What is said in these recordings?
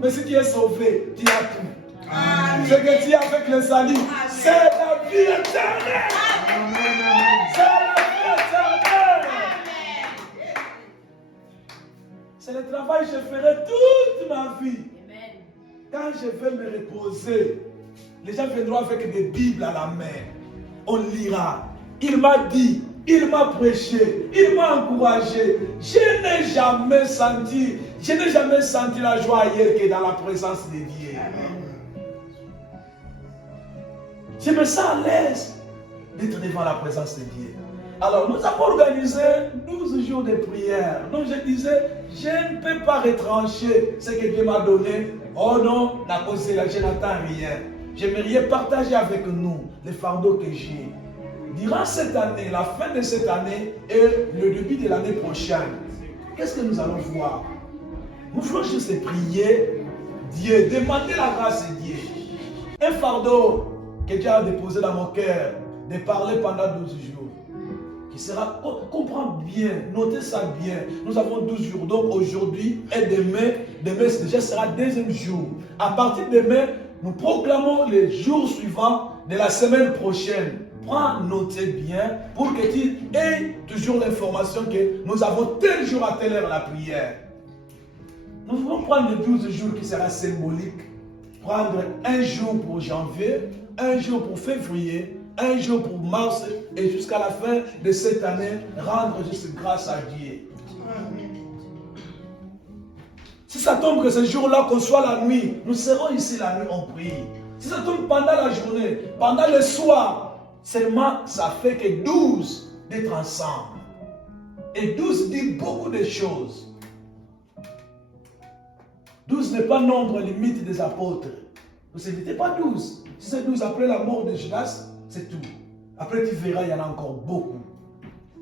mais si tu es sauvé, tu as tout. Amen. Ce que tu as avec le salut, c'est la vie éternelle. C'est la vie éternelle. C'est le travail que je ferai toute ma vie. Quand je vais me reposer, les gens viendront avec des Bibles à la main. On lira. Il m'a dit, il m'a prêché, il m'a encouragé. Je n'ai jamais senti la joie ailleurs que dans la présence de Dieu. Je me sens à l'aise d'être devant la présence de Dieu. Alors, nous avons organisé 12 jours de prière. Donc, je disais, je ne peux pas retrancher ce que Dieu m'a donné. Oh non, à cause de là, je n'attends rien. J'aimerais partager avec nous les fardeaux que j'ai. Durant cette année, la fin de cette année et le début de l'année prochaine, qu'est-ce que nous allons voir? Nous voulons juste prier Dieu, demander la grâce de Dieu. Un fardeau que Dieu a déposé dans mon cœur, de parler pendant 12 jours. Qui sera, comprends bien, notez ça bien. Nous avons 12 jours, donc aujourd'hui et demain déjà sera le deuxième jour. À partir de demain, nous proclamons les jours suivants de la semaine prochaine. Prends, notez bien pour que tu aies toujours l'information que nous avons tel jour à telle heure la prière. Nous voulons prendre les 12 jours qui sera symbolique. Prendre un jour pour janvier, un jour pour février, un jour pour mars et jusqu'à la fin de cette année, rendre juste grâce à Dieu. Si ça tombe que ce jour-là, qu'on soit la nuit, nous serons ici la nuit, on prie. Si ça tombe pendant la journée, pendant le soir, seulement ça fait que 12 d'être ensemble. Et 12 dit beaucoup de choses. 12 n'est pas nombre limite des apôtres. Ce n'était pas 12. Si c'est 12 après la mort de Judas, c'est tout. Après tu verras, il y en a encore beaucoup.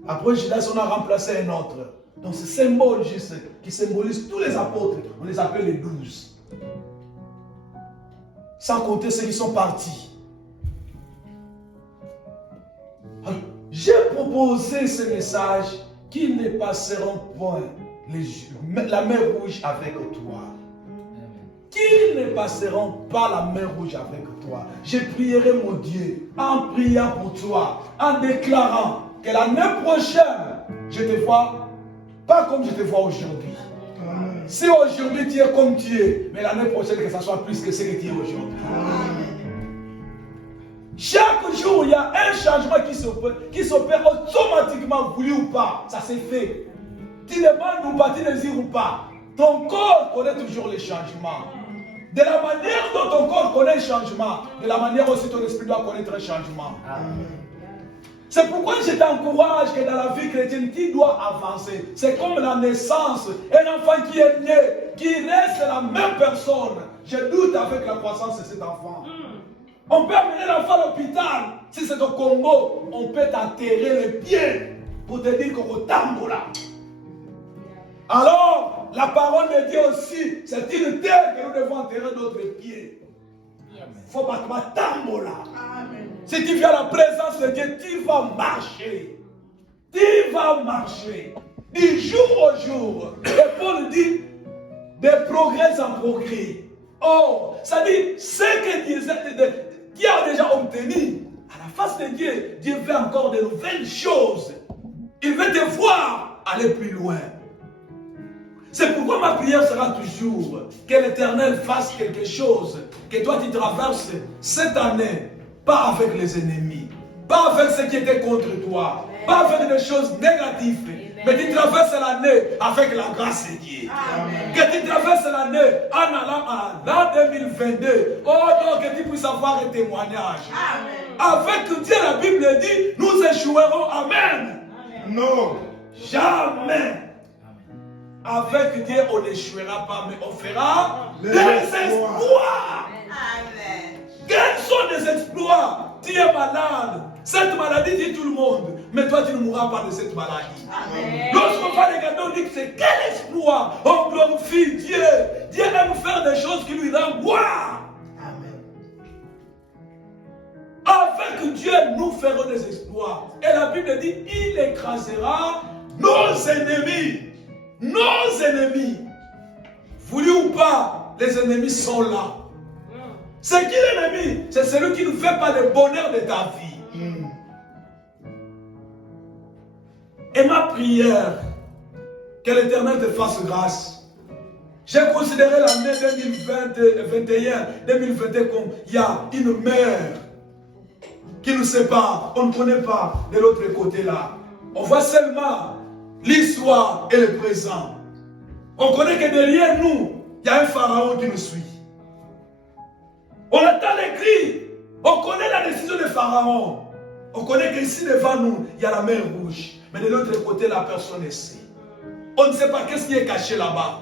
Après Judas, on a remplacé un autre. Donc ce symbole juste qui symbolise tous les apôtres, on les appelle les 12. Sans compter ceux qui sont partis. J'ai proposé ce message qu'ils ne passeront point la mer rouge avec toi. Qu'ils ne passeront pas la mer rouge avec toi. Je prierai mon Dieu en priant pour toi, en déclarant que l'année prochaine, je te vois pas comme je te vois aujourd'hui. Si aujourd'hui tu es comme tu es, mais l'année prochaine que ça soit plus que ce que tu es aujourd'hui. Chaque jour, il y a un changement qui s'opère automatiquement, voulu ou pas. Ça s'est fait. Tu demandes ou pas, tu désires ou pas. Ton corps connaît toujours les changements. De la manière dont ton corps connaît le changement, de la manière aussi ton esprit doit connaître un changement. C'est pourquoi je t'encourage que dans la vie chrétienne, tu dois avancer. C'est comme la naissance. Un enfant qui est né, qui reste la même personne. Je doute avec la croissance de cet enfant. On peut amener l'enfant à l'hôpital. Si c'est au Congo, on peut t'enterrer les pieds pour te dire qu'on tambour là. Alors, la parole de Dieu aussi, c'est une terre que nous devons enterrer notre pied. Il faut pas te tambour là. Si tu viens à la présence de Dieu, tu vas marcher. Tu vas marcher. Du jour au jour. Et Paul dit, de progrès en progrès. Oh, ça dit, ce que Dieu a déjà obtenu, à la face de Dieu, Dieu veut encore de nouvelles choses. Il veut te voir aller plus loin. C'est pourquoi ma prière sera toujours que l'Éternel fasse quelque chose, que toi tu traverses cette année, pas avec les ennemis, pas avec ceux qui étaient contre toi, pas avec des choses négatives, mais tu traverses l'année avec la grâce de Dieu. Amen. Que tu traverses l'année en allant à l'an 2022. Oh non, que tu puisses avoir un témoignage. Amen. Avec Dieu, la Bible dit, nous échouerons. Amen. Amen. Non, jamais. Avec Dieu, on n'échouera pas, mais on fera des exploits. Amen. Quels sont des exploits? Tu es malade. Cette maladie dit tout le monde. Mais toi, tu ne mourras pas de cette maladie. Amen. Lorsqu'on va regarder, on dit que c'est quel exploit. On glorifie Dieu. Dieu aime faire des choses qui lui rendent gloire. Amen. Avec Dieu, nous ferons des exploits. Et la Bible dit, il écrasera nos ennemis. Nos ennemis. Voulu ou pas, les ennemis sont là. C'est qui l'ennemi? C'est celui qui ne fait pas le bonheur de ta vie. Et ma prière, que l'Éternel te fasse grâce. J'ai considéré l'année 2021, 2021 comme il y a une mer qui nous sépare. On ne connaît pas de l'autre côté là. On voit seulement l'histoire et le présent. On connaît que derrière nous, il y a un pharaon qui nous suit. On entend les cris. On connaît la décision de pharaon. On connaît qu'ici devant nous, il y a la mer rouge. Mais de l'autre côté, la personne ne sait. On ne sait pas qu'est-ce qui est caché là-bas.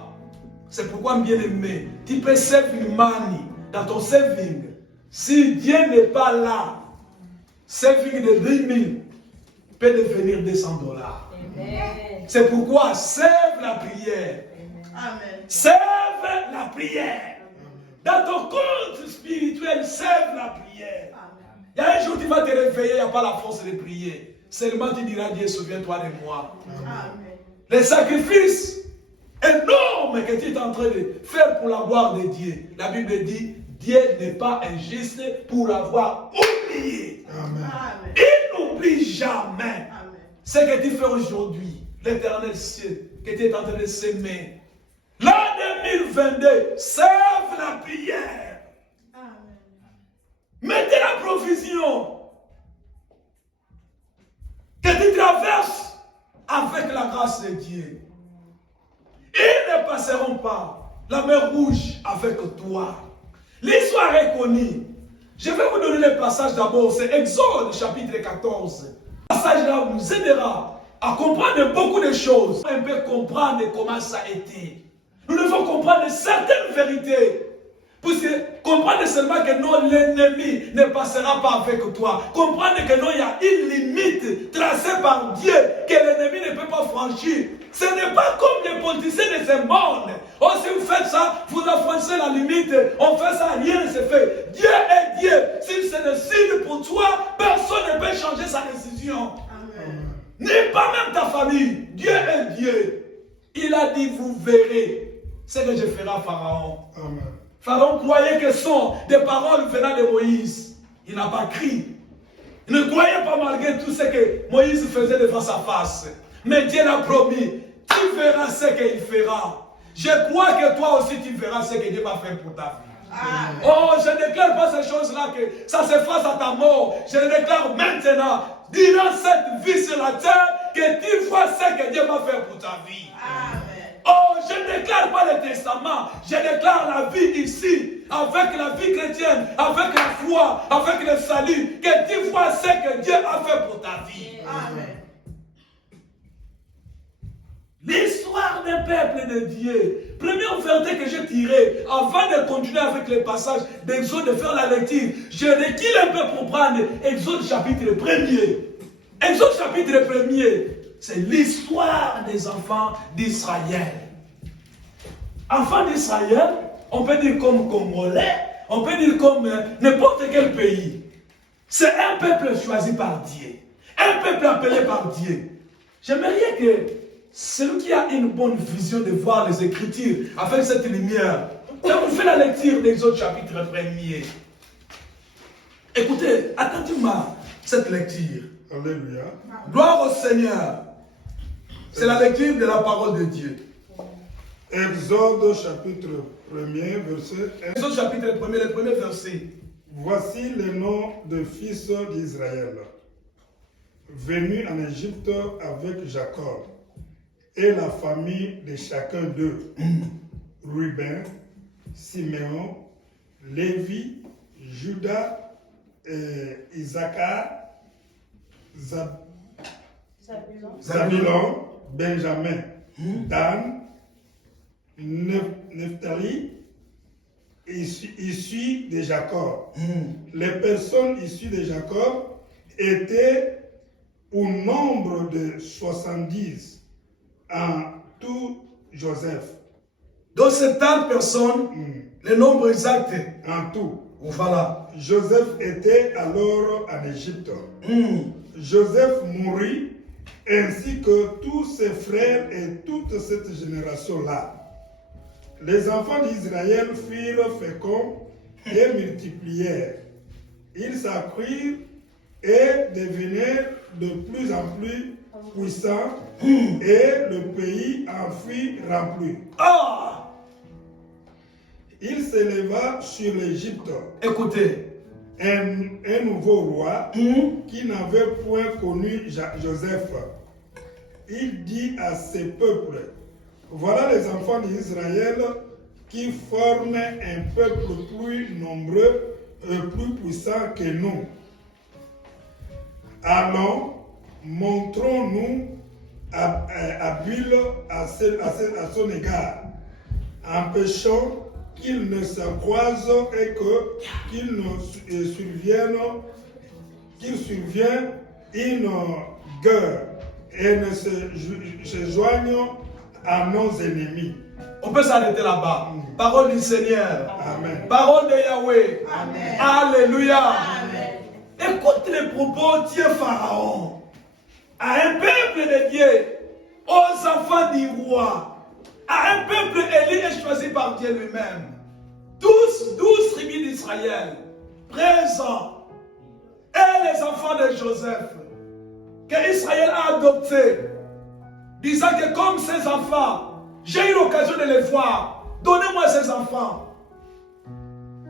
C'est pourquoi, bien aimé, tu peux servir money dans ton saving. Si Dieu n'est pas là, saving de 10 000 peut devenir 200 $. C'est pourquoi serve la prière. Amen. Serve la prière. Dans ton compte spirituel, serve la prière. Il y a un jour tu vas te réveiller, il n'y a pas la force de prier. Seulement tu diras, Dieu, souviens-toi de moi. Amen. Les sacrifices énormes que tu es en train de faire pour la gloire de Dieu. La Bible dit, Dieu n'est pas injuste pour avoir oublié. Amen. Il n'oublie jamais. Amen. Ce que tu fais aujourd'hui. L'Éternel sait que tu es en train de s'aimer. L'an 2022, serve la prière. Amen. Mettez la provision. Que tu traverses avec la grâce de Dieu. Ils ne passeront pas la mer rouge avec toi. L'histoire est connue. Je vais vous donner le passage d'abord. C'est Exode chapitre 14. Le passage là nous aidera à comprendre beaucoup de choses. On peut comprendre comment ça a été. Nous devons comprendre certaines vérités. Pour comprendre seulement que non, l'ennemi ne passera pas avec toi. Comprendre que non, il y a une limite tracée par Dieu que l'ennemi ne peut pas franchir. Ce n'est pas comme les politiciens de ce monde. Oh, si vous faites ça, vous affranchissez la limite. On fait ça, rien ne se fait. Dieu est Dieu. S'il se décide pour toi, personne ne peut changer sa décision. Amen. Ni pas même ta famille. Dieu est Dieu. Il a dit, vous verrez ce que je ferai à Pharaon. Amen. Pharaon croyait que ce sont des paroles venant de Moïse. Il n'a pas crié. Il ne croyait pas malgré tout ce que Moïse faisait de face à face. Mais Dieu l'a promis. Tu verras ce qu'il fera. Je crois que toi aussi tu verras ce que Dieu va faire pour ta vie. Amen. Oh, je ne déclare pas ces choses-là que ça se fasse à ta mort. Je le déclare maintenant. Durant cette vie sur la terre, que tu vois ce que Dieu va faire pour ta vie. Amen. Oh, je ne déclare pas le testament, je déclare la vie ici, avec la vie chrétienne, avec la foi, avec le salut, que tu vois ce que Dieu a fait pour ta vie. Amen. L'histoire d'un peuple de Dieu. Première vérité que j'ai tirée, avant de continuer avec les passages d'Exode, de faire la lecture, je recule un peu pour prendre Exode chapitre 1er. Exode chapitre 1er. C'est l'histoire des enfants d'Israël. Enfants d'Israël, on peut dire comme Congolais, on peut dire comme n'importe quel pays. C'est un peuple choisi par Dieu. Un peuple appelé par Dieu. J'aimerais que celui qui a une bonne vision de voir les Écritures avec cette lumière, on fait la lecture d'Exode chapitre 1er. Écoutez, attentivement cette lecture. Alléluia. Gloire au Seigneur. C'est la lecture de la parole de Dieu. Exode chapitre 1er, verset 1. Exode chapitre 1er, le premier verset. Voici les noms des fils d'Israël, venus en Égypte avec Jacob, et la famille de chacun d'eux. Ruben, Siméon, Lévi, Judas, Issachar, Zabulon, Benjamin, Dan, Nephtali, issus de Jacob. Les personnes issues de Jacob étaient au nombre de 70 en tout Joseph. Donc 70 personnes, le nombre exact. En tout. Voilà. Joseph était alors en Égypte. Joseph mourut, ainsi que tous ses frères et toute cette génération-là. Les enfants d'Israël furent féconds et multiplièrent. Ils s'accrurent et devenaient de plus en plus puissants et le pays en fut rempli. Ah! Il s'éleva sur l'Égypte. Écoutez. Un nouveau roi qui n'avait point connu Joseph. Il dit à ses peuples, voilà les enfants d'Israël qui forment un peuple plus nombreux et plus puissant que nous. Allons, montrons-nous habiles à son égard, empêchons qu'ils ne se croisent et qu'il survienne une guerre et ne se joignent à nos ennemis. On peut s'arrêter là-bas. Parole du Seigneur. Amen. Parole de Yahweh. Amen. Alléluia. Amen. Écoute les propos Dieu Pharaon à un peuple de Dieu, aux enfants du roi, à un peuple élu et choisi par Dieu lui-même. 12 tribus d'Israël présents et les enfants de Joseph que Israël a adoptés, disant que comme ces enfants, j'ai eu l'occasion de les voir, donnez-moi ces enfants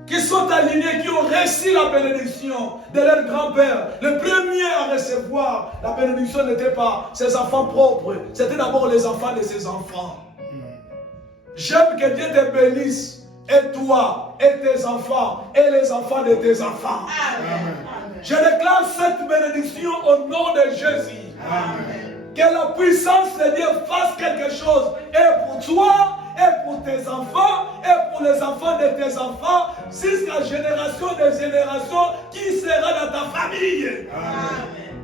qui sont alignés, qui ont reçu la bénédiction de leur grand-père. Le premier à recevoir la bénédiction n'était pas ses enfants propres, c'était d'abord les enfants de ses enfants. J'aime que Dieu te bénisse, et toi, et tes enfants, et les enfants de tes enfants. Amen. Je déclare cette bénédiction au nom de Jésus. Amen. Que la puissance de Dieu fasse quelque chose, et pour toi, et pour tes enfants, et pour les enfants de tes enfants, jusqu'à génération des générations qui sera dans ta famille. Amen.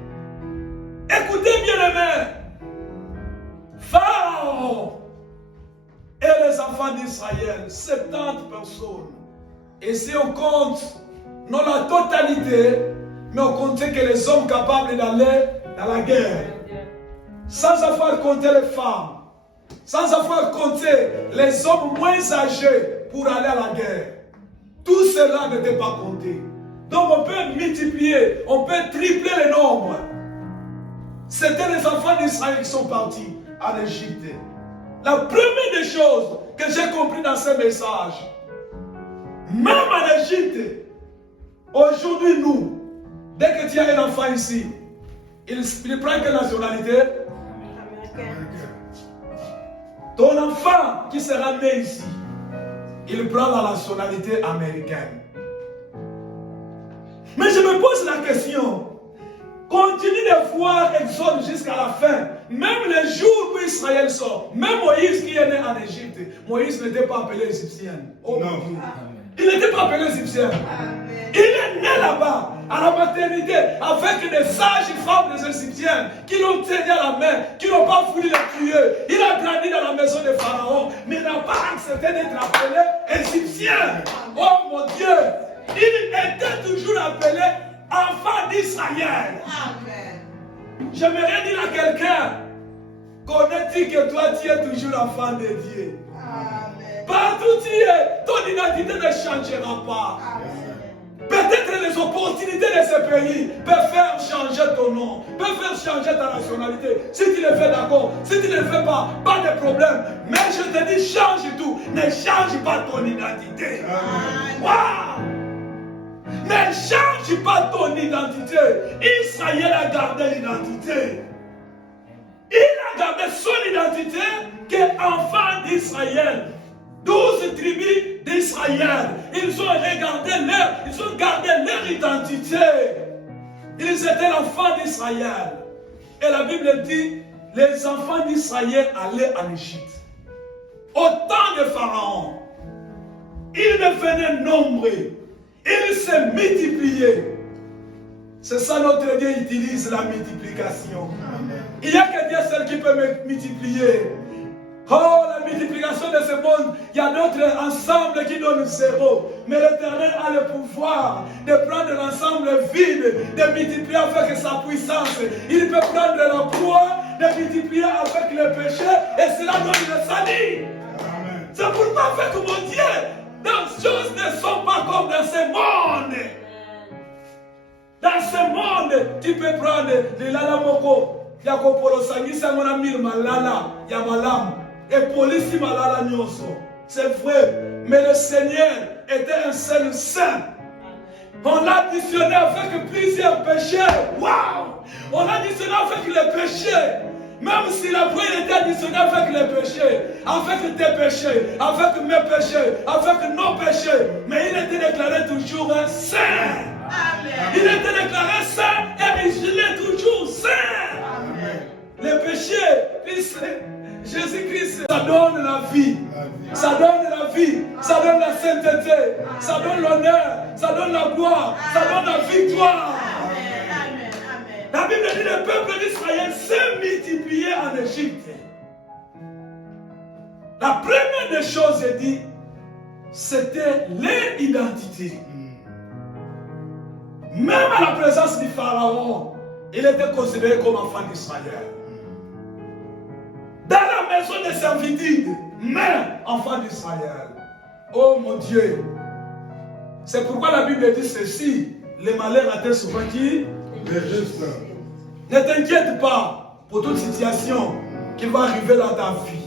Écoutez bien les mains. Pharaon et les enfants d'Israël, 70 personnes. Et si on compte, non la totalité, mais on comptait que les hommes capables d'aller dans la guerre, sans avoir compté les femmes, sans avoir compté les hommes moins âgés pour aller à la guerre. Tout cela n'était pas compté. Donc on peut multiplier, on peut tripler le nombre. C'était les enfants d'Israël qui sont partis en Égypte. La première des choses que j'ai compris dans ce message, même en Égypte, aujourd'hui nous, dès que tu as un enfant ici, il prend quelle nationalité? Ton enfant qui sera né ici, il prend la nationalité américaine. Mais je me pose la question, continue de voir Exode jusqu'à la fin. Même les jours où Israël sort, même Moïse qui est né en Égypte, Moïse n'était pas appelé égyptien. Oh non. mon Dieu. Il n'était pas appelé égyptien. Amen. Il est né là-bas, à la maternité, avec des sages femmes des Égyptiens qui l'ont tenu à la main, qui n'ont pas voulu le tuer. Il a grandi dans la maison de Pharaon, mais n'a pas accepté d'être appelé égyptien. Oh mon Dieu! Il était toujours appelé enfant d'Israël. Amen. J'aimerais dire à quelqu'un, connais-tu que toi tu es toujours enfant de Dieu? Amen. Partout où tu es, ton identité ne changera pas. Amen. Peut-être les opportunités de ce pays peuvent faire changer ton nom, peuvent faire changer ta nationalité. Si tu le fais, d'accord. Si tu ne le fais pas, pas de problème. Mais je te dis, change tout. Ne change pas ton identité. Waouh! Ne change pas ton identité. Israël a gardé l'identité. Il a gardé son identité qu'enfant d'Israël. 12 tribus d'Israël. Ils ont gardé leur identité. Ils étaient l'enfant d'Israël. Et la Bible dit, les enfants d'Israël allaient en Égypte. Au temps de Pharaon, ils devenaient nombreux. Ils se multipliaient. C'est ça notre Dieu utilise la multiplication. Il n'y a que Dieu seul qui peut multiplier. Oh, la multiplication de ce monde, il y a d'autres ensembles qui donnent zéro. Mais l'Éternel a le pouvoir de prendre l'ensemble vide, de multiplier avec sa puissance. Il peut prendre la poids, de multiplier avec le péché, et cela donne le salut. Amen. C'est pourquoi avec mon Dieu, les choses ne sont pas comme dans ce monde. Dans ce monde, tu peux prendre les lalamoko. Yakoporo sangisa ngona mir malala ya malam et police malala nyonso. C'est vrai, mais le Seigneur était un seul saint. On l'a additionné avec plusieurs péchés. Waouh! On l'a additionné avec les péchés. Même si la prière était additionnée avec les péchés, avec tes péchés, avec mes péchés, avec nos péchés, mais il était déclaré toujours un saint. Amen. Il était déclaré saint et il est toujours saint. Amen. Les péchés, Jésus-Christ, ça donne la vie. Ça donne la vie, ça donne la sainteté, ça donne l'honneur, ça donne la gloire, ça donne la victoire. Amen. La Bible dit que le peuple d'Israël s'est multiplié en Égypte. La première des choses, elle dit, c'était leur identité. Même à la présence du Pharaon, il était considéré comme enfant d'Israël. Dans la maison de servitude, mais enfant d'Israël. Oh mon Dieu. C'est pourquoi la Bible dit ceci. Les malheurs atteignent souvent qui? Les justes. Ne t'inquiète pas pour toute situation qui va arriver dans ta vie.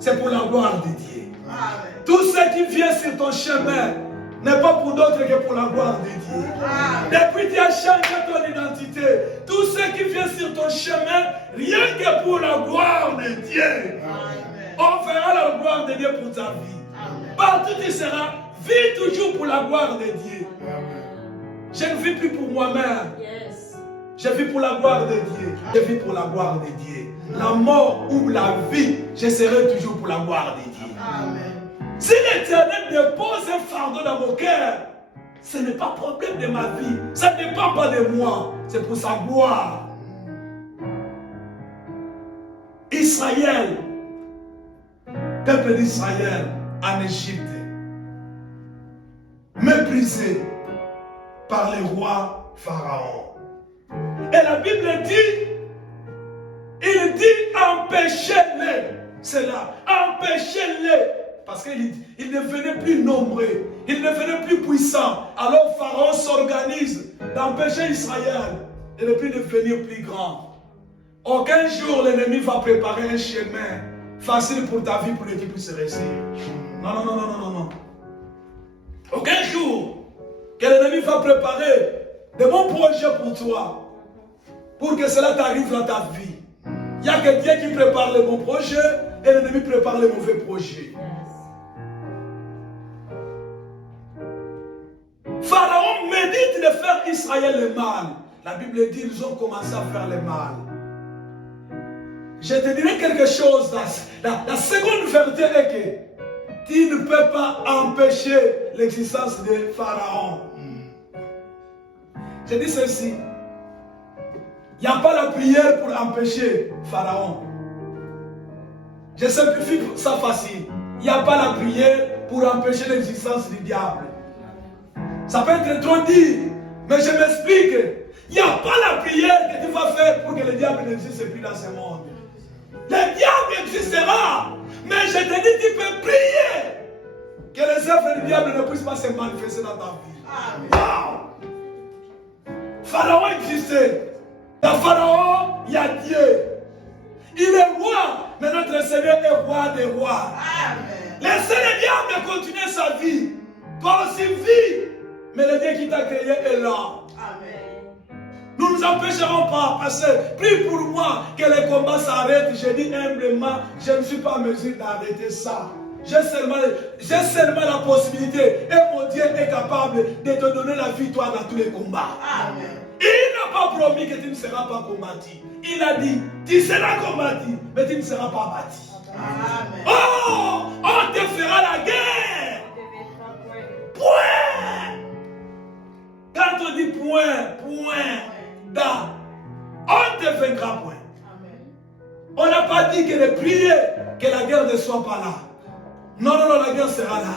C'est pour la gloire de Dieu. Amen. Tout ce qui vient sur ton chemin n'est pas pour d'autres que pour la gloire de Dieu. Amen. Depuis que tu as changé ton identité, tout ce qui vient sur ton chemin, rien que pour la gloire de Dieu. Amen. On verra la gloire de Dieu pour ta vie. Amen. Partout tu seras, vis toujours pour la gloire de Dieu. Amen. Je ne vis plus pour moi-même. Yes. Je vis pour la gloire de Dieu. Je vis pour la gloire de Dieu. La mort ou la vie, je serai toujours pour la gloire de Dieu. Amen. Si l'Éternel dépose un fardeau dans mon cœur, ce n'est pas problème de ma vie. Ça ne dépend pas de moi. C'est pour sa gloire. Israël, peuple d'Israël en Égypte, méprisé par le roi Pharaon. Et la Bible dit, il dit empêchez-les. C'est là, empêchez-les. Parce qu'il devenait plus nombreux, il devenait plus puissant. Alors Pharaon s'organise d'empêcher Israël de ne plus devenir plus grand. Aucun jour l'ennemi va préparer un chemin facile pour ta vie pour que tu puisses réussir. Non. Aucun jour que l'ennemi va préparer de bons projets pour toi, pour que cela t'arrive dans ta vie. Il y a que Dieu qui prépare les bons projets et l'ennemi prépare les mauvais projets. Pharaon médite de faire Israël le mal. La Bible dit qu'ils ont commencé à faire le mal. Je te dirai quelque chose. La seconde vérité est que tu ne peux pas empêcher l'existence de Pharaon. Je dis ceci. Il n'y a pas la prière pour empêcher Pharaon. Je simplifie ça facile. Il n'y a pas la prière pour empêcher l'existence du diable. Ça peut être trop dit, mais je m'explique. Il n'y a pas la prière que tu vas faire pour que le diable n'existe plus dans ce monde. Le diable existera, mais je te dis, tu peux prier que les œuvres du diable ne puissent pas se manifester dans ta vie. Wow. Pharaon existait. Dans Pharaon, il y a Dieu. Il est roi, mais notre Seigneur est roi des rois. Amen. Laissez le diable continuer sa vie. Toi aussi vis. Mais le Dieu qui t'a créé est là. Amen. Nous ne nous empêcherons pas. Parce que prie pour moi que les combats s'arrêtent. Je dis humblement, je ne suis pas en mesure d'arrêter ça. J'ai seulement la possibilité. Et mon Dieu est capable de te donner la victoire dans tous les combats. Amen. Il n'a pas promis que tu ne seras pas combattu. Il a dit, tu seras combattu, mais tu ne seras pas battu. Amen. Oh, on te fera la guerre. Point. Quand on dit point, da, on te vaincra point. Amen. On n'a pas dit que de prier, que la guerre ne soit pas là. Non, la guerre sera là.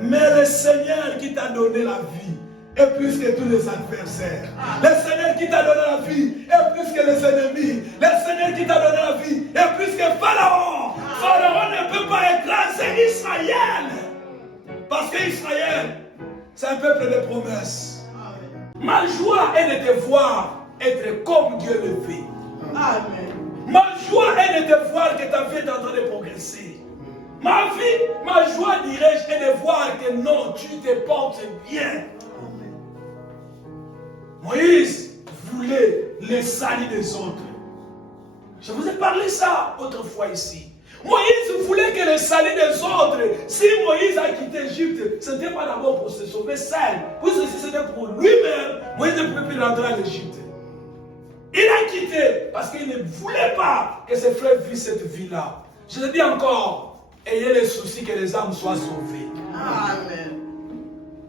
Mais le Seigneur qui t'a donné la vie est plus que tous les adversaires. Le Seigneur qui t'a donné la vie est plus que les ennemis. Le Seigneur qui t'a donné la vie est plus que Pharaon. Pharaon ne peut pas écraser Israël. Israël. Parce qu'Israël, c'est un peuple de promesses. Ma joie est de te voir être comme Dieu le fait. Amen. Ma joie est de te voir que ta vie est en train de progresser. Ma joie, dirais-je, est de voir que non, tu te portes bien. Moïse voulait le salut des autres. Je vous ai parlé ça autrefois ici. Moïse voulait que le salut des autres, si Moïse a quitté l'Égypte, ce n'était pas d'abord pour se sauver seul. Puisque si c'était pour lui-même, Moïse ne pouvait plus rentrer en Égypte. Il a quitté parce qu'il ne voulait pas que ses frères vivent cette vie-là. Je te dis encore, ayez le souci que les âmes soient sauvées. Amen.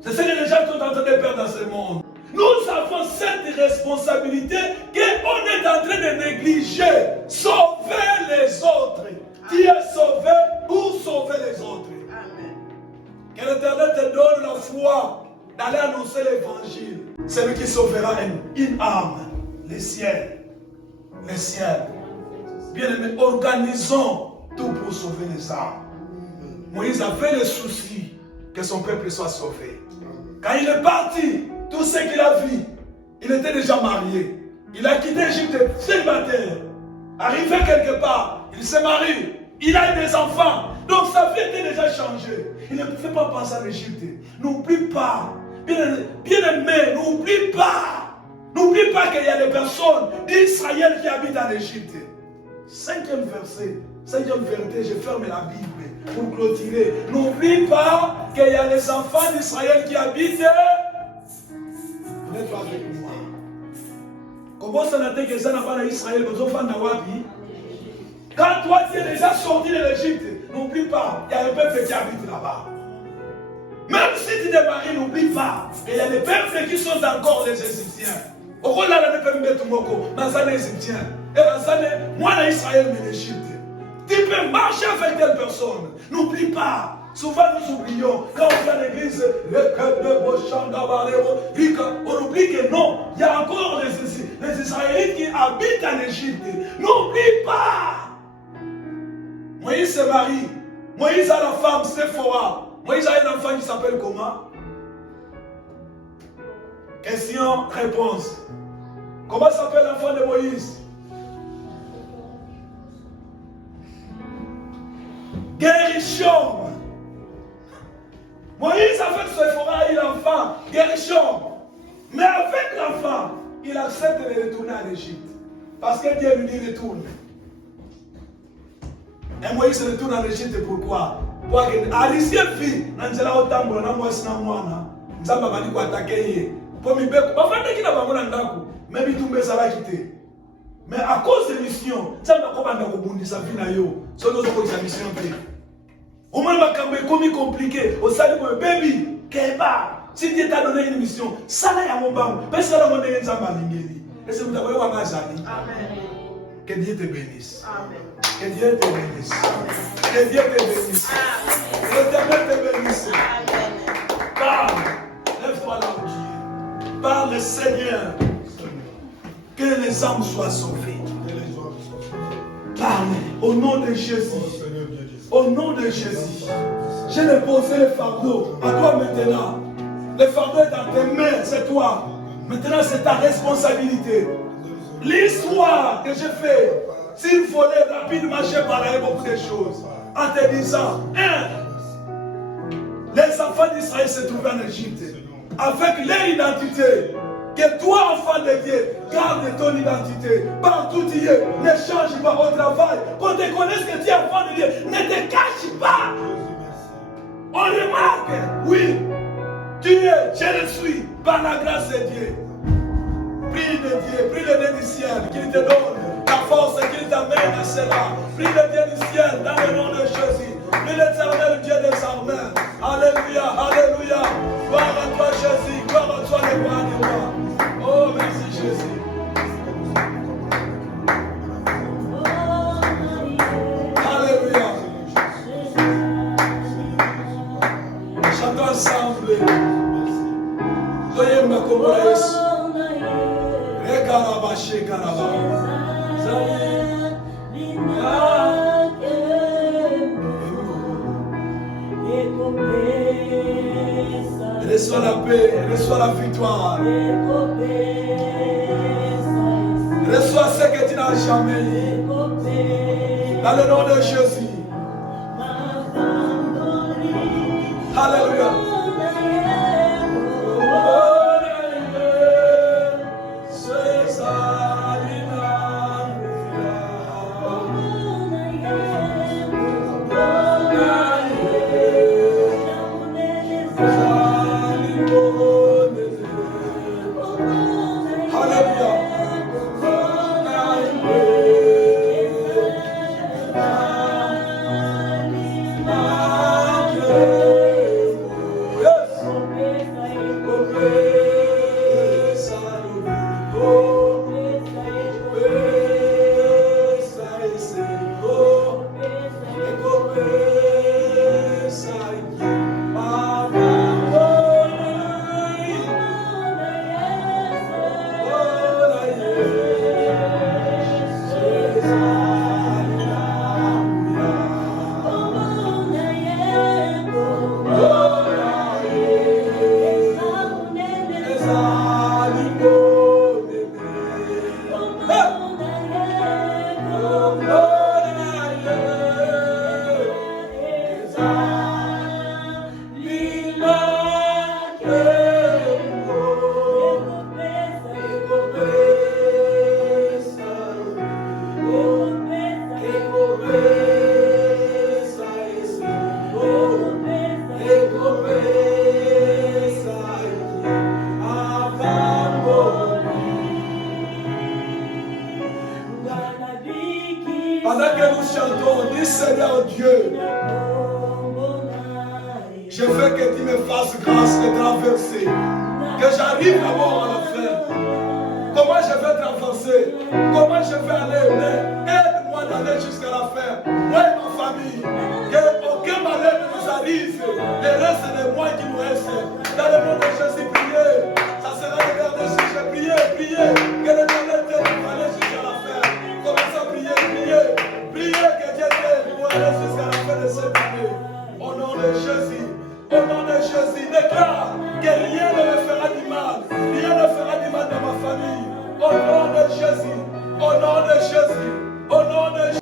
C'est ce que les gens sont en train de perdre dans ce monde. Nous avons cette responsabilité qu'on est en train de négliger. Sauver les autres. Tu es sauvé pour sauver les autres. Amen. Que l'Éternel te donne la foi d'aller annoncer l'évangile. C'est lui qui sauvera une âme. Le ciel. Le ciel. Bien aimé, organisons tout pour sauver les âmes. Moïse avait le souci que son peuple soit sauvé. Quand il est parti, tout ce qu'il a vu, il était déjà marié. Il a quitté l'Égypte célibataire. Arrivé quelque part, il se marie. Il a eu des enfants. Donc sa vie était déjà changée. Il ne pouvait pas penser à l'Égypte. N'oublie pas. Bien-aimé, n'oublie pas. N'oublie pas qu'il y a des personnes d'Israël qui habitent en Égypte. 5e verset, 5e vérité, je ferme la Bible pour clôturer. N'oublie pas qu'il y a les enfants d'Israël qui habitent. Vous n'êtes pas avec moi. Comment ça n'a été que ça n'a pas d'Israël, vos enfants d'Awabi? Quand toi tu es déjà sorti de l'Égypte, n'oublie pas, il y a un peuple qui habite là-bas. Même si tu te maries, n'oublie pas, il y a des peuples qui sont encore les Égyptiens. Au rôle là, ne peut mettre Moko, dans les Égyptiens. Et dans moi, en Israël, mais l'Égypte. Tu peux marcher avec telle personne. N'oublie pas. Souvent, nous oublions. Quand on vient à l'église, on oublie que non, il y a encore les Israélites qui habitent en Égypte. N'oublie pas. Moïse se marie. Moïse a la femme Séphora. Moïse a un enfant qui s'appelle comment? Question, réponse. Comment s'appelle l'enfant de Moïse? Guérishom. Moïse avec Séphora a eu l'enfant, Guérishom. Mais avec l'enfant, il accepte de retourner en Égypte. Parce que Dieu lui dit retourne. Et Moïse retourne en Égypte pourquoi? Pour que Arisien fit, Nanzela Otambo, Namois Namwana, Nzamba Badi ko attaquer. Pour me faire, pas qui n'a pas mon andaku, même il tombe ça va quitter. Mais à cause de mission, ça m'a commandé au bout de sa vie na yo, ça nous a sa mission fait. Au moins ma cambe comme compliqué, au salut comme baby, keba. Si Dieu t'a donné une mission, ça là ya mon bam, parce que là on est Nzamba lingeli. Et c'est vous avez wa ngazali. Amen. Que Dieu te bénisse. Amen. Que Dieu te bénisse. Amen. Que Dieu te bénisse. Amen. Que l'Éternel te bénisse. Amen. Parle. Lève-toi là où tu es. Parle Seigneur. Que les âmes soient sauvées. Parle au nom de Jésus. Au nom de Jésus. Je l'ai posé le fardeau à toi maintenant. Le fardeau est dans tes mains, c'est toi. Maintenant, c'est ta responsabilité. L'histoire que j'ai fait, s'il fallait rapidement, j'ai parlé beaucoup de choses. En te disant, les enfants d'Israël se trouvaient en Égypte. Avec leur identité. Que toi, enfant de Dieu, garde ton identité. Partout tu es, ne change pas au travail. Qu'on te connaisse que tu es enfant de Dieu, ne te cache pas. On remarque, oui, tu es, je le suis, par la grâce de Dieu. Prie de Dieu, prie le Dieu du ciel, qu'il te donne la force, qu'il t'amène à cela. Prie le Dieu du ciel, dans le nom de Jésus. Prie l'Éternel Dieu des armées. Alléluia, alléluia. Gloire à toi Jésus, gloire à toi le roi des rois. Oh, merci Jésus. Alléluia. Chantons ensemble. Soyez ma communauté. Regaraba, shekaraba. Reçois la paix, reçois la victoire. Reçois ce que tu n'as jamais eu. Dans le nom de Jésus. Alléluia. Pendant que nous chantons, dis Seigneur Dieu, je veux que tu me fasses grâce de traverser, que j'arrive d'abord à la fin. Comment je vais traverser? Comment je vais aller? Aide-moi d'aller jusqu'à la fin. Moi et ma famille, qu'aucun malheur ne nous arrive. Le reste des mois qui nous restent. Dans le nom de Jésus, priez. Ça sera le verre de Jésus. Priez. Que le malheur t'aide pour aller jusqu'à la fin. Commencez à prier. Priez que Dieu t'aide pour aller jusqu'à la fin de cette année. Au nom de Jésus. Au nom de Jésus, déclare que rien ne me fera du mal. Rien ne fera du mal dans ma famille. Au nom de Jésus. Au nom de Jésus. Au nom de Jésus.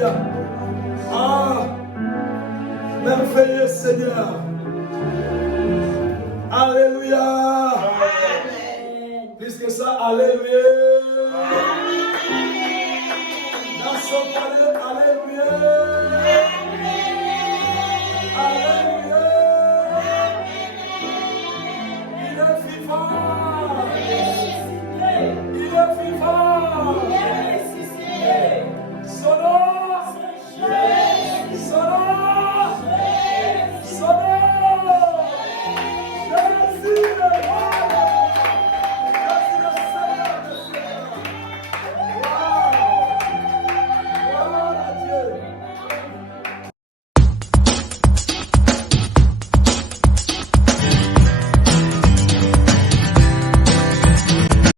Alléluia. Ah, merveilleux Seigneur. Alléluia. Plus que ça, Alléluia. Dans son palais, Alléluia.